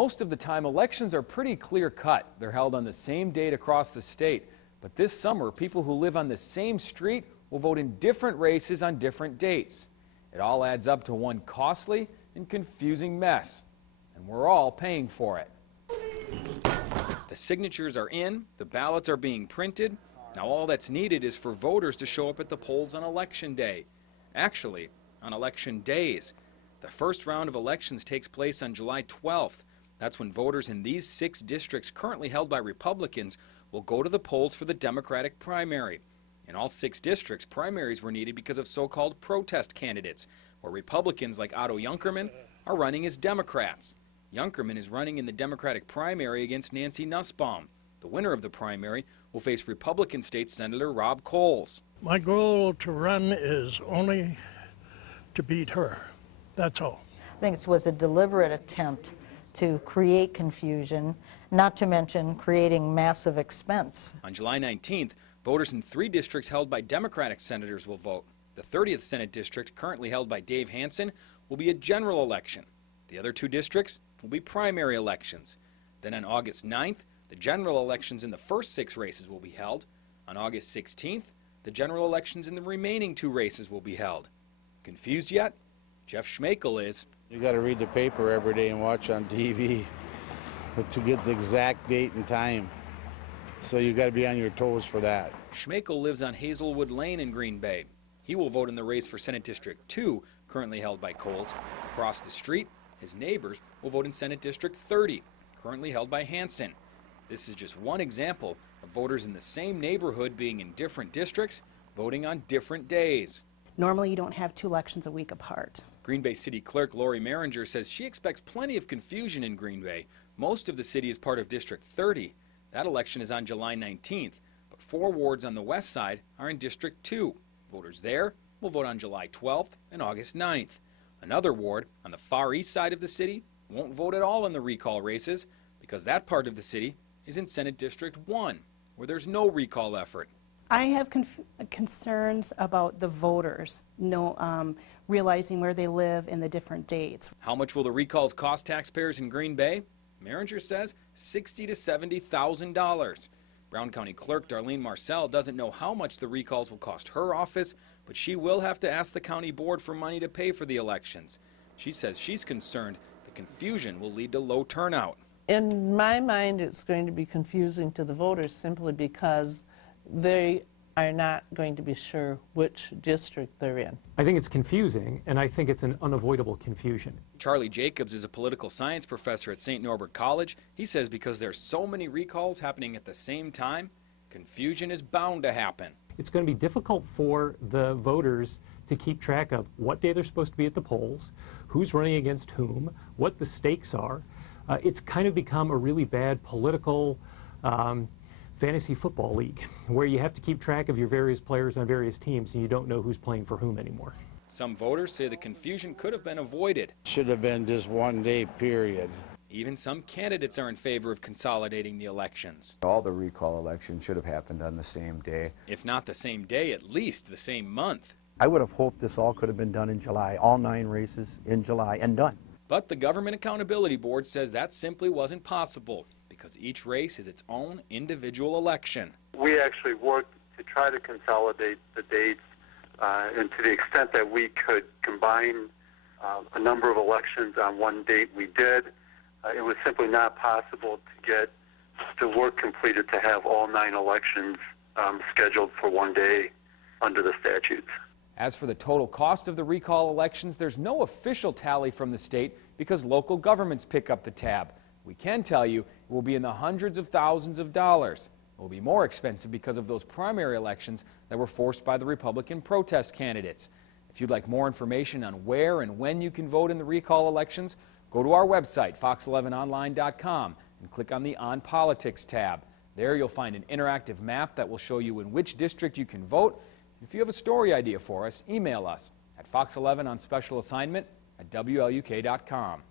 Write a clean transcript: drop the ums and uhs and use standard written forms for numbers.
Most of the time, elections are pretty clear-cut. They're held on the same date across the state. But this summer, people who live on the same street will vote in different races on different dates. It all adds up to one costly and confusing mess. And we're all paying for it. The signatures are in, the ballots are being printed. Now all that's needed is for voters to show up at the polls on Election Day. Actually, on election days. The first round of elections takes place on July 12th. That's when voters in these 6 districts currently held by Republicans will go to the polls for the Democratic primary. In all 6 districts, primaries were needed because of so-called protest candidates, where Republicans like Otto Junkerman are running as Democrats. Junkerman is running in the Democratic primary against Nancy Nussbaum. The winner of the primary will face Republican State Senator Rob Coles. My goal to run is only to beat her. That's all. I think it was a deliberate attempt to create confusion, not to mention creating massive expense. On July 19th, voters in 3 districts held by Democratic senators will vote. The 30th Senate District, currently held by Dave Hansen, will be a general election. The other 2 districts will be primary elections. Then on August 9th, the general elections in the first 6 races will be held. On August 16th, the general elections in the remaining 2 races will be held. Confused yet? Jeff Schmakel is. You got to read the paper every day and watch on TV to get the exact date and time. So you got to be on your toes for that. Schmakel lives on Hazelwood Lane in Green Bay. He will vote in the race for Senate District 2, currently held by Coles. Across the street, his neighbors will vote in Senate District 30, currently held by Hansen. This is just one example of voters in the same neighborhood being in different districts, voting on different days. Normally you don't have 2 elections a week apart. Green Bay City Clerk Lori Maringer says she expects plenty of confusion in Green Bay. Most of the city is part of District 30. That election is on July 19th, but 4 wards on the west side are in District 2. Voters there will vote on July 12th and August 9th. Another ward on the far east side of the city won't vote at all in the recall races because that part of the city is in Senate District 1, where there's no recall effort. I have concerns about the voters realizing where they live and the different dates. How much will the recalls cost taxpayers in Green Bay? Maringer says $60,000 to $70,000. Brown County Clerk Darlene Marcel doesn't know how much the recalls will cost her office, but she will have to ask the county board for money to pay for the elections. She says she's concerned the confusion will lead to low turnout. In my mind, it's going to be confusing to the voters simply because they are not going to be sure which district they're in. I think it's confusing, and I think it's an unavoidable confusion. Charlie Jacobs is a political science professor at St. Norbert College. He says because there's so many recalls happening at the same time, confusion is bound to happen. It's going to be difficult for the voters to keep track of what day they're supposed to be at the polls, who's running against whom, what the stakes are. It's kind of become a really bad political fantasy football league where you have to keep track of your various players on various teams and you don't know who's playing for whom anymore. Some voters say the confusion could have been avoided. Should have been just one day period. Even some candidates are in favor of consolidating the elections. All the recall elections should have happened on the same day. If not the same day, at least the same month. I would have hoped this all could have been done in July, all 9 races in July and done. But the Government Accountability Board says that simply wasn't possible because each race is its own individual election. We actually worked to try to consolidate the dates, and to the extent that we could combine a number of elections on one date, we did. It was simply not possible to get the work completed to have all 9 elections scheduled for one day under the statutes. As for the total cost of the recall elections, there's no official tally from the state because local governments pick up the tab. We can tell you it will be in the hundreds of thousands of dollars. It will be more expensive because of those primary elections that were forced by the Republican protest candidates. If you'd like more information on where and when you can vote in the recall elections, go to our website, fox11online.com, and click on the On Politics tab. There you'll find an interactive map that will show you in which district you can vote. If you have a story idea for us, email us at fox11 on special assignment at WLUK.com.